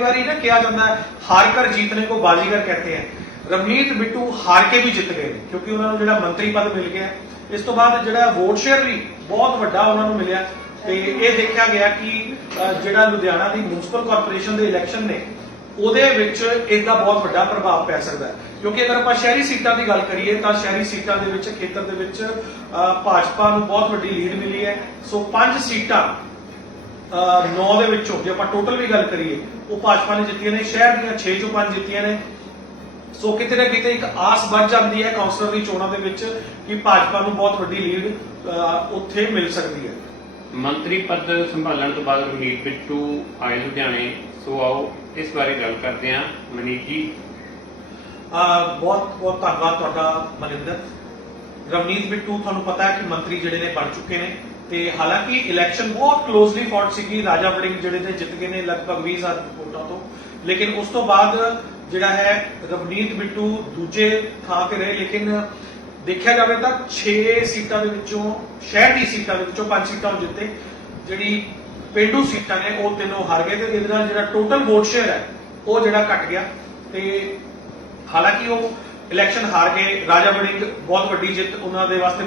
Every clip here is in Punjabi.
ਵਾਰੀ ਨਾ ਕਿਹਾ ਜਾਂਦਾ ਹੈ ਹਾਰ ਕਰ जीतने को बाजीगर कहते हैं ਰਵਨੀਤ ਬਿੱਟੂ ਹਾਰ ਕੇ ਵੀ ਜਿੱਤ ਗਏ ਨੇ ਕਿਉਂਕਿ ਉਹਨਾਂ ਨੂੰ ਜਿਹੜਾ ਮੰਤਰੀ ਪਦ ਮਿਲ ਗਿਆ ਇਸ ਤੋਂ ਬਾਅਦ ਜਿਹੜਾ ਵੋਟ ਸ਼ੇਅਰ ਵੀ ਬਹੁਤ ਵੱਡਾ ਉਹਨਾਂ ਨੂੰ ਮਿਲਿਆ ਤੇ ਇਹ ਦੇਖਿਆ ਗਿਆ ਕਿ ਅ, ਜਿਹੜਾ ਲੁਧਿਆਣਾ ਦੀ ਮਿਊਨਿਸਪਲ ਕਾਰਪੋਰੇਸ਼ਨ ਦੇ ਇਲੈਕਸ਼ਨ ਨੇ ਉਹਦੇ ਵਿੱਚ ਇਸ ਦਾ ਬਹੁਤ ਵੱਡਾ ਪ੍ਰਭਾਵ ਪੈ ਸਕਦਾ ਹੈ ਕਿਉਂਕਿ ਅਗਰ ਆਪਾਂ ਸ਼ਹਿਰੀ ਸੀਟਾਂ ਦੀ ਗੱਲ ਕਰੀਏ ਤਾਂ ਸ਼ਹਿਰੀ ਸੀਟਾਂ ਦੇ ਵਿੱਚ ਖੇਤਰ ਦੇ ਵਿੱਚ ਅ, ਭਾਜਪਾ ਨੂੰ ਬਹੁਤ ਵੱਡੀ ਲੀਡ ਮਿਲੀ ਹੈ ਸੋ ਪੰਜ ਸੀਟਾਂ 9 ਦੇ ਵਿੱਚੋਂ ਜੇ ਆਪਾਂ ਟੋਟਲ ਵੀ ਗੱਲ ਕਰੀਏ ਉਹ ਭਾਜਪਾ ਨੇ ਜਿੱਤੀਆਂ ਨੇ ਸ਼ਹਿਰ ਦੀਆਂ 6 ਚੋਂ 5 ਜਿੱਤੀਆਂ ਨੇ। ਸੋ ਕਿਤੇ ਨਾ ਕਿਤੇ ਇੱਕ ਆਸ ਵੱਧ ਜਾਂਦੀ ਹੈ ਕਾਉਂਸਲਰ ਦੀ ਚੋਣਾਂ ਦੇ ਵਿੱਚ ਕਿ ਭਾਜਪਾ ਨੂੰ ਬਹੁਤ ਵੱਡੀ ਲੀਡ ਉੱਥੇ ਮਿਲ ਸਕਦੀ ਹੈ। ਮੰਤਰੀ ਪਦ ਸੰਭਾਲਣ ਤੋਂ ਬਾਅਦ ਰਵਨੀਤ ਬਿੱਟੂ ਆਏ ਲੁਧਿਆਣੇ। ਸੋ ਆਓ ਇਸ ਬਾਰੇ ਗੱਲ ਕਰਦੇ ਹਾਂ। ਮਨੀਸ਼ ਜੀ। ਬਹੁਤ ਬਹੁਤ ਧੰਨਵਾਦ ਤੁਹਾਡਾ ਮਨਿੰਦਰ। ਰਵਨੀਤ ਬਿੱਟੂ ਤੁਹਾਨੂੰ ਪਤਾ ਹੈ ਕਿ ਮੰਤਰੀ ਜਿਹੜੇ ਨੇ ਬਣ ਚੁੱਕੇ ਨੇ। ਤੇ ਹਾਲਾਂਕਿ ਇਲੈਕਸ਼ਨ ਬਹੁਤ ਕਲੋਜ਼ਲੀ ਫੌਟ ਸੀਗੀ, ਰਾਜਾ ਵੜਿੰਗ ਜਿਹੜੇ ਨੇ ਜਿੱਤ ਗਏ ਨੇ ਲਗਭਗ 20000 ਵੋਟਾਂ ਤੋਂ। ਲੇਕਿਨ ਉਸ ਤੋਂ ਬਾਅਦ ਜਿਹੜਾ ਹੈ ਰਵਨੀਤ ਬਿੱਟੂ ਦੂਜੇ ਥਾਂ ਤੇ ਰਹੇ, ਲੇਕਿਨ ਦੇਖਿਆ ਜਾਵੇ ਤਾਂ 6 ਸੀਟਾਂ ਦੇ ਵਿੱਚੋਂ, ਸ਼ਹਿਰ ਦੀ ਸੀਟਾਂ ਦੇ ਵਿੱਚੋਂ 5 ਸੀਟਾਂ ਉਹ ਜਿੱਤੇ। ਜਿਹੜੀ ਪਿੰਡੂ ਸੀਟਾਂ ਨੇ, ਉਹ ਤਿੰਨੋਂ ਹਾਰ ਗਏ ਤੇ ਇਹਦੇ ਨਾਲ ਜਿਹੜਾ ਟੋਟਲ ਵੋਟ ਸ਼ੇਅਰ ਹੈ, ਉਹ ਜਿਹੜਾ ਘਟ ਗਿਆ। ਤੇ ਹਾਲਾਂਕਿ ਉਹ ਇਲੈਕਸ਼ਨ ਹਾਰ ਗਏ ਰਾਜਾ ਵੜਿੰਗ ਬਹੁਤ ਵੱਡੀ ਜਿੱਤ ਉਹਨਾਂ ਦੇ ਵਾਸਤੇ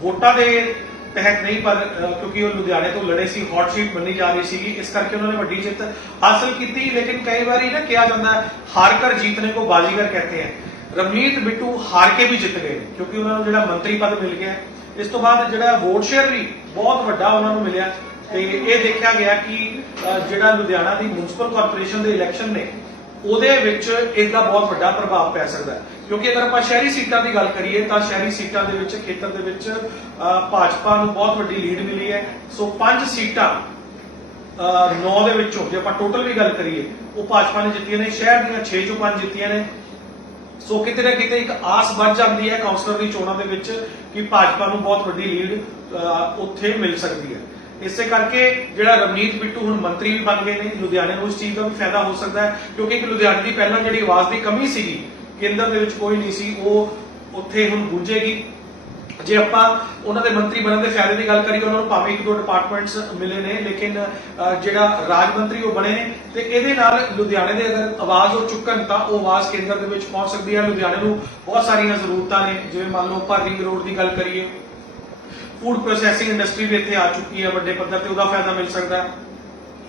ਵੋਟਾਂ ਦੇ ਤਹਿਤ ਨਹੀਂ, ਪਰ ਕਿਉਂਕਿ ਉਹ ਲੁਧਿਆਣੇ ਤੋਂ ਲੜੇ ਸੀ ਹੌਟ ਸੀਟ ਬੰਨੀ ਜਾ ਰਹੀ ਸੀਗੀ, ਇਸ ਕਰਕੇ ਉਹਨਾਂ ਨੇ ਵੱਡੀ ਜਿੱਤ ਹਾਸਲ ਕੀਤੀ, ਲੇਕਿਨ ਕਈ ਵਾਰੀ ਨਾ ਕਿਹਾ ਜਾਂਦਾ ਹਾਰ ਕਰ ਜੀਤਨੇ ਕੋ ਬਾਜ਼ੀਗਰ ਕਹਤੇ ਹੈ। ਰਮਨੀਤ ਬਿੱਟੂ ਹਾਰ ਕੇ ਵੀ ਜਿੱਤ ਗਏ, ਕਿਉਂਕਿ ਉਹਨਾਂ ਨੂੰ ਜਿਹੜਾ ਮੰਤਰੀ ਪਦ ਮਿਲ ਗਿਆ ਇਸ ਤੋਂ ਬਾਅਦ ਜਿਹੜਾ ਵੋਟ ਸ਼ੇਅਰ ਵੀ ਬਹੁਤ ਵੱਡਾ ਉਹਨਾਂ ਨੂੰ ਮਿਲਿਆ, ਤੇ ਇਹ ਦੇਖਿਆ ਗਿਆ ਕਿ ਜਿਹੜਾ ਲੁਧਿਆਣਾ ਦੀ ਮਿਊਨਿਸਪਲ ਕਾਰਪੋਰੇਸ਼ਨ ਦੇ ਇਲੈਕਸ਼ਨ ਨੇ ਉਹਦੇ ਵਿੱਚ ਇਸ ਦਾ ਬਹੁਤ ਵੱਡਾ ਪ੍ਰਭਾਵ ਪੈ ਸਕਦਾ ਹੈ। ਕਿਉਂਕਿ ਅਗਰ ਆਪਾਂ ਸ਼ਹਿਰੀ ਸੀਟਾਂ ਦੀ ਗੱਲ ਕਰੀਏ, ਤਾਂ ਸ਼ਹਿਰੀ ਸੀਟਾਂ ਦੇ ਵਿੱਚ, ਖੇਤਰ ਦੇ ਵਿੱਚ ਭਾਜਪਾ ਨੂੰ ਬਹੁਤ ਵੱਡੀ ਲੀਡ ਮਿਲੀ ਹੈ। ਸੋ ਪੰਜ ਸੀਟਾਂ ਨੌ ਦੇ ਵਿੱਚੋਂ, ਜੇ ਆਪਾਂ ਟੋਟਲ ਵੀ ਗੱਲ ਕਰੀਏ, ਉਹ ਭਾਜਪਾ ਨੇ ਜਿੱਤੀਆਂ ਨੇ। ਸ਼ਹਿਰ ਦੀਆਂ 6 ਚੋਂ 5 ਜਿੱਤੀਆਂ ਨੇ। ਸੋ ਕਿਤੇ ਨਾ ਕਿਤੇ ਇੱਕ ਆਸ ਵੱਧ ਜਾਂਦੀ ਹੈ ਕਾਉਂਸਲਰ ਦੀ ਚੋਣਾਂ ਦੇ ਵਿੱਚ ਕਿ ਭਾਜਪਾ ਨੂੰ ਬਹੁਤ ਵੱਡੀ ਲੀਡ ਉੱਥੇ ਮਿਲ ਸਕਦੀ ਹੈ। ਇਸੇ ਕਰਕੇ ਜਿਹੜਾ ਰਵਨੀਤ ਬਿੱਟੂ ਹੁਣ ਮੰਤਰੀ ਵੀ ਬਣ ਗਏ ਨੇ ਲੁਧਿਆਣੇ ਨੂੰ, ਇਸ ਚੀਜ਼ ਦਾ ਵੀ ਫਾਇਦਾ ਹੋ ਸਕਦਾ ਹੈ, ਕਿਉਂਕਿ ਇੱਕ ਲੁਧਿਆਣੇ ਦੀ ਪਹਿਲਾਂ ਜਿਹੜੀ ਆਵਾਜ਼ ਦੀ ਕਮੀ ਸੀਗੀ, ਕੇਂਦਰ ਦੇ ਵਿੱਚ ਕੋਈ ਨਹੀਂ ਸੀ, ਉਹ ਉੱਥੇ ਹੁਣ ਗੂੰਜੇਗੀ। ਜੇ ਆਪਾਂ ਉਹਨਾਂ ਦੇ ਮੰਤਰੀ ਬਣਨ ਦੇ ਫਾਇਦੇ ਦੀ ਗੱਲ ਕਰੀਏ, ਉਹਨਾਂ ਨੂੰ ਭਾਵੇਂ ਇੱਕ ਦੋ ਡਿਪਾਰਟਮੈਂਟਸ ਮਿਲੇ ਨੇ, ਲੇਕਿਨ ਜਿਹੜਾ ਰਾਜ ਮੰਤਰੀ ਉਹ ਬਣੇ ਨੇ, ਤੇ ਇਹਦੇ ਨਾਲ ਲੁਧਿਆਣੇ ਦੇ ਅਗਰ ਆਵਾਜ਼ ਉਹ ਚੁੱਕਣ ਤਾਂ ਉਹ ਆਵਾਜ਼ ਕੇਂਦਰ ਦੇ ਵਿੱਚ ਪਹੁੰਚ ਸਕਦੀ ਹੈ। ਲੁਧਿਆਣੇ ਨੂੰ ਬਹੁਤ ਸਾਰੀਆਂ ਜ਼ਰੂਰਤਾਂ ਨੇ, ਜਿਵੇਂ ਮੰਨ ਲਓ ਆਪਾਂ ਰਿੰਗ ਰੋਡ ਦੀ ਗੱਲ ਕਰੀਏ ਫੂਡ ਪ੍ਰੋਸੈਸਿੰਗ ਇੰਡਸਟਰੀ ਵੀ ਇੱਥੇ ਆ ਚੁੱਕੀ ਹੈ ਵੱਡੇ ਪੱਧਰ ਤੇ, ਉਹਦਾ ਫਾਇਦਾ ਮਿਲ ਸਕਦਾ ਹੈ।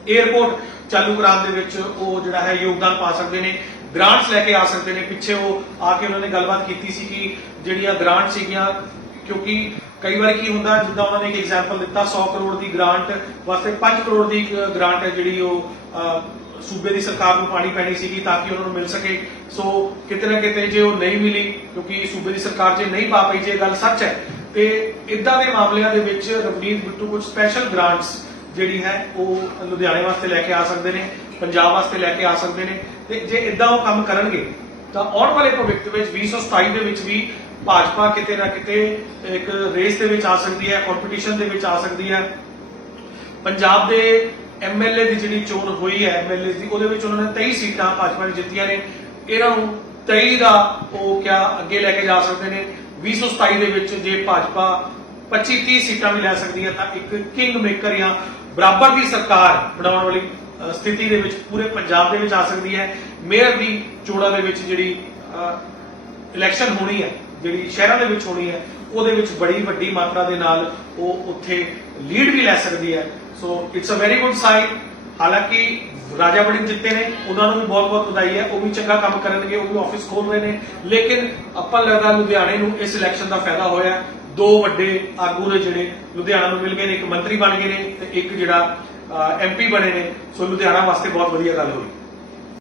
에어ਪੋਰਟ ਚਾਲੂ ਕਰਾਉਣ ਦੇ ਵਿੱਚ ਉਹ ਜਿਹੜਾ ਹੈ ਯੋਗਦਾਨ ਪਾ ਸਕਦੇ ਨੇ ਗ੍ਰਾਂਟਸ ਲੈ ਕੇ ਆ ਸਕਦੇ ਨੇ। ਪਿੱਛੇ ਉਹ ਆ ਕੇ ਉਹਨਾਂ ਨੇ ਗੱਲਬਾਤ ਕੀਤੀ ਸੀ ਕਿ ਜਿਹੜੀਆਂ ਗ੍ਰਾਂਟ ਸੀਗੀਆਂ, ਕਿਉਂਕਿ ਕਈ ਵਾਰ ਕੀ ਹੁੰਦਾ, ਜਿੱਦਾਂ ਉਹਨਾਂ ਨੇ ਇੱਕ ਐਗਜ਼ਾਮਪਲ ਦਿੱਤਾ 100 ਕਰੋੜ ਦੀ ਗ੍ਰਾਂਟ ਵਾਸਤੇ 5 ਕਰੋੜ ਦੀ ਗ੍ਰਾਂਟ ਹੈ ਜਿਹੜੀ ਉਹ ਸੂਬੇ ਦੀ ਸਰਕਾਰ ਨੂੰ ਪਾਣੀ ਪੈਣੀ ਸੀਗੀ ਤਾਂ ਕਿ ਉਹਨਾਂ ਨੂੰ ਮਿਲ ਸਕੇ। ਸੋ ਕਿਤੇ ਨਾ ਕਿਤੇ ਜੇ ਉਹ ਨਹੀਂ ਮਿਲੀ, ਕਿਉਂਕਿ ਸੂਬੇ ਦੀ ਸਰਕਾਰ ਜੇ ਨਹੀਂ ਪਾ ਪਈ, ਜੇ ਗੱਲ ਸੱਚ ਹੈ ਤੇ ਇਦਾਂ ਦੇ ਮਾਮਲਿਆਂ ਦੇ ਵਿੱਚ ਰਵਨੀਤ ਬਿੱਟੂ ਕੁਝ ਸਪੈਸ਼ਲ ਗ੍ਰਾਂਟਸ ਜਿਹੜੀ ਹੈ ਉਹ ਲੁਧਿਆਣੇ ਵਾਸਤੇ ਲੈ ਕੇ ਆ ਸਕਦੇ ਨੇ, ਪੰਜਾਬ ਵਾਸਤੇ ਲੈ ਕੇ ਆ ਸਕਦੇ ਨੇ। ਤੇ ਜੇ ਇਦਾਂ ਉਹ ਕੰਮ ਕਰਨਗੇ, ਤਾਂ ਆਉਣ ਵਾਲੇ ਭਵਿੱਖ ਵਿੱਚ 2027 ਦੇ ਵਿੱਚ ਵੀ ਭਾਜਪਾ ਕਿਤੇ ਨਾ ਕਿਤੇ ਇੱਕ ਰੇਸ ਦੇ ਵਿੱਚ ਆ ਸਕਦੀ ਹੈ ਕੰਪੀਟੀਸ਼ਨ ਦੇ ਵਿੱਚ ਆ ਸਕਦੀ ਹੈ। ਪੰਜਾਬ ਦੇ ਐਮਐਲਏ ਦੀ ਜਿਹੜੀ ਚੋਣ ਹੋਈ ਹੈ ਐਮਐਲਏ ਦੀ, ਉਹਦੇ ਵਿੱਚ ਉਹਨਾਂ ਨੇ 23 ਸੀਟਾਂ ਭਾਜਪਾ ਨੇ ਜਿੱਤੀਆਂ ਨੇ। ਇਹਨਾਂ ਨੂੰ 23 ਦਾ ਉਹ ਕਿਆ ਅੱਗੇ ਲੈ ਕੇ ਜਾ ਸਕਦੇ ਨੇ। 2027 ਦੇ ਵਿੱਚ ਜੇ ਭਾਜਪਾ 25 30 ਸੀਟਾਂ ਵੀ ਲੈ ਸਕਦੀ ਹੈ ਤਾਂ ਇੱਕ ਕਿੰਗ ਮੇਕਰ ਜਾਂ ਬਰਾਬਰ ਦੀ ਸਰਕਾਰ ਬਣਾਉਣ ਵਾਲੀ ਸਥਿਤੀ ਦੇ ਵਿੱਚ ਪੂਰੇ ਪੰਜਾਬ ਦੇ ਵਿੱਚ ਆ ਸਕਦੀ ਹੈ। ਮੇਅਰ ਦੀ ਚੋਣਾਂ ਦੇ ਵਿੱਚ ਜਿਹੜੀ ਇਲੈਕਸ਼ਨ ਹੋਣੀ ਹੈ, ਜਿਹੜੀ ਸ਼ਹਿਰਾਂ ਦੇ ਵਿੱਚ ਹੋਣੀ ਹੈ, ਉਹਦੇ ਵਿੱਚ ਬੜੀ ਵੱਡੀ ਮਾਤਰਾ ਦੇ ਨਾਲ ਉਹ ਉੱਥੇ ਲੀਡ ਵੀ ਲੈ ਸਕਦੀ ਹੈ। So it's a very good sign ਹਾਲਾਂਕਿ ਰਾਜਾ ਵੜਿੰਗ ਜਿੱਤੇ ਨੇ, ਉਹਨਾਂ ਨੂੰ ਵੀ ਬਹੁਤ ਬਹੁਤ ਵਧਾਈ ਹੈ, ਉਹ ਵੀ ਚੰਗਾ ਕੰਮ ਕਰਨਗੇ, ਉਹ ਵੀ ਆਫਿਸ ਖੋਲ ਰਹੇ ਨੇ। ਲੇਕਿਨ ਆਪਾਂ ਲੱਗਦਾ ਲੁਧਿਆਣੇ ਨੂੰ ਇਸ ਇਲੈਕਸ਼ਨ ਦਾ ਫਾਇਦਾ ਹੋਇਆ ਦੋ ਵੱਡੇ ਆਗੂ ਨੇ ਜਿਹੜੇ ਲੁਧਿਆਣਾ ਨੂੰ ਮਿਲ ਗਏ ਨੇ, ਇੱਕ ਮੰਤਰੀ ਬਣ ਗਏ ਨੇ ਤੇ ਇੱਕ ਜਿਹੜਾ ਐਮਪੀ ਬਣੇ ਨੇ। ਸੋ ਲੁਧਿਆਣਾ ਵਾਸਤੇ ਬਹੁਤ ਵਧੀਆ ਗੱਲ ਹੋਈ।